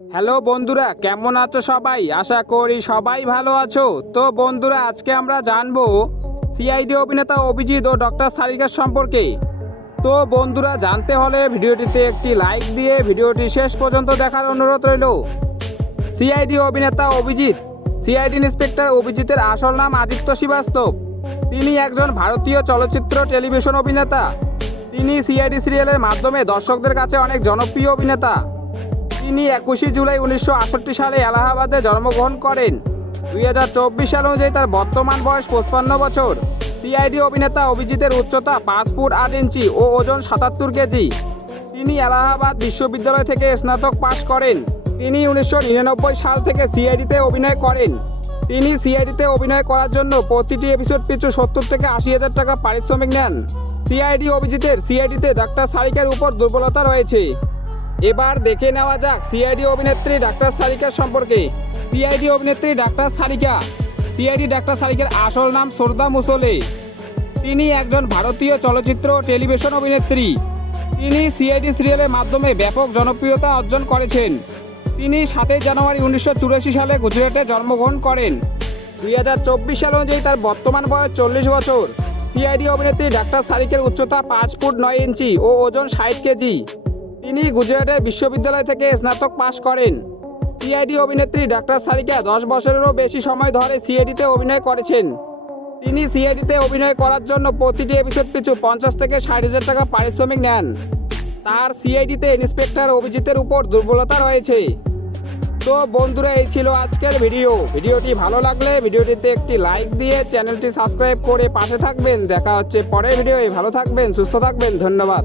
Hello বন্ধুরা, কেমন আছো সবাই? আশা করি সবাই ভালো আছো। তো বন্ধুরা, আজকে আমরা জানব সিআইডি অভিনেতা অভিজিৎ ও ডক্টর সারিকার সম্পর্কে। তো বন্ধুরা, জানতে হলে ভিডিওটিতে একটি লাইক দিয়ে ভিডিওটি শেষ পর্যন্ত দেখার অনুরোধ রইল। সিআইডি অভিনেতা অভিজিৎ সিআইডি ইন্সপেক্টর অভিজিতের আসল নাম আদিত্য শ্রীবাস্তব। তিনি একজন ভারতীয় চলচ্চিত্র টেলিভিশন অভিনেতা। তিনি সিআইডি সিরিয়ালের মাধ্যমে দর্শকদের কাছে অনেক জনপ্রিয় অভিনেতা। তিনি একুশে জুলাই উনিশশো আটষট্টি সালে এলাহাবাদে জন্মগ্রহণ করেন। দুই হাজার চব্বিশ সাল অনুযায়ী তার বর্তমান বয়স পঁচপান্ন বছর। সিআইডি অভিনেতা অভিজিতের উচ্চতা পাঁচ ফুট আট ইঞ্চি ও ওজন সাতাত্তর কেজি। তিনি এলাহাবাদ বিশ্ববিদ্যালয় থেকে স্নাতক পাশ করেন। তিনি উনিশশো নিরানব্বই সাল থেকে সিআইডিতে অভিনয় করেন। তিনি সিআইডিতে অভিনয় করার জন্য প্রতিটি এপিসোড পিছু সত্তর থেকে আশি হাজার টাকা পারিশ্রমিক নেন। সিআইডি অভিজিতের সিআইডিতে ডাক্তার সারিকের উপর দুর্বলতা রয়েছে। এবার দেখে নেওয়া যাক সিআইডি অভিনেত্রী ডাক্তার সারিকা সম্পর্কে। সিআইডি অভিনেত্রী ডাক্তার সারিকা। সিআইডি ডাক্তার সারিকার আসল নাম সরদা মুসলে। তিনি একজন ভারতীয় চলচ্চিত্র টেলিভিশন অভিনেত্রী। তিনি সিআইডি সিরিয়ালের মাধ্যমে ব্যাপক জনপ্রিয়তা অর্জন করেছেন। তিনি সাতই জানুয়ারি উনিশশো চুরাশি সালে গুজরাটে জন্মগ্রহণ করেন। দুই হাজার চব্বিশ সাল অনুযায়ী তার বর্তমান বয়স চল্লিশ বছর। সিআইডি অভিনেত্রী ডাক্তার সারিকের উচ্চতা পাঁচ ফুট নয় ইঞ্চি ও ওজন ষাট কেজি। তিনি গুজরাটের বিশ্ববিদ্যালয় থেকে স্নাতক পাশ করেন। সিআইডি অভিনেত্রী ডাক্তার সারিকা দশ বছরেরও বেশি সময় ধরে সিআইডিতে অভিনয় করেছেন। তিনি সিআইডিতে অভিনয় করার জন্য প্রতিটি এপিসোড পিছু পঞ্চাশ থেকে ষাট হাজার টাকা পারিশ্রমিক নেন। তার সিআইডিতে ইন্সপেক্টর অভিজিতের উপর দুর্বলতা রয়েছে। তো বন্ধুরা, এই ছিল আজকের ভিডিও ভিডিওটি ভালো লাগলে ভিডিওটিতে একটি লাইক দিয়ে চ্যানেলটি সাবস্ক্রাইব করে পাশে থাকবেন। দেখা হচ্ছে পরের ভিডিওয়ে ভালো থাকবেন, সুস্থ থাকবেন। ধন্যবাদ।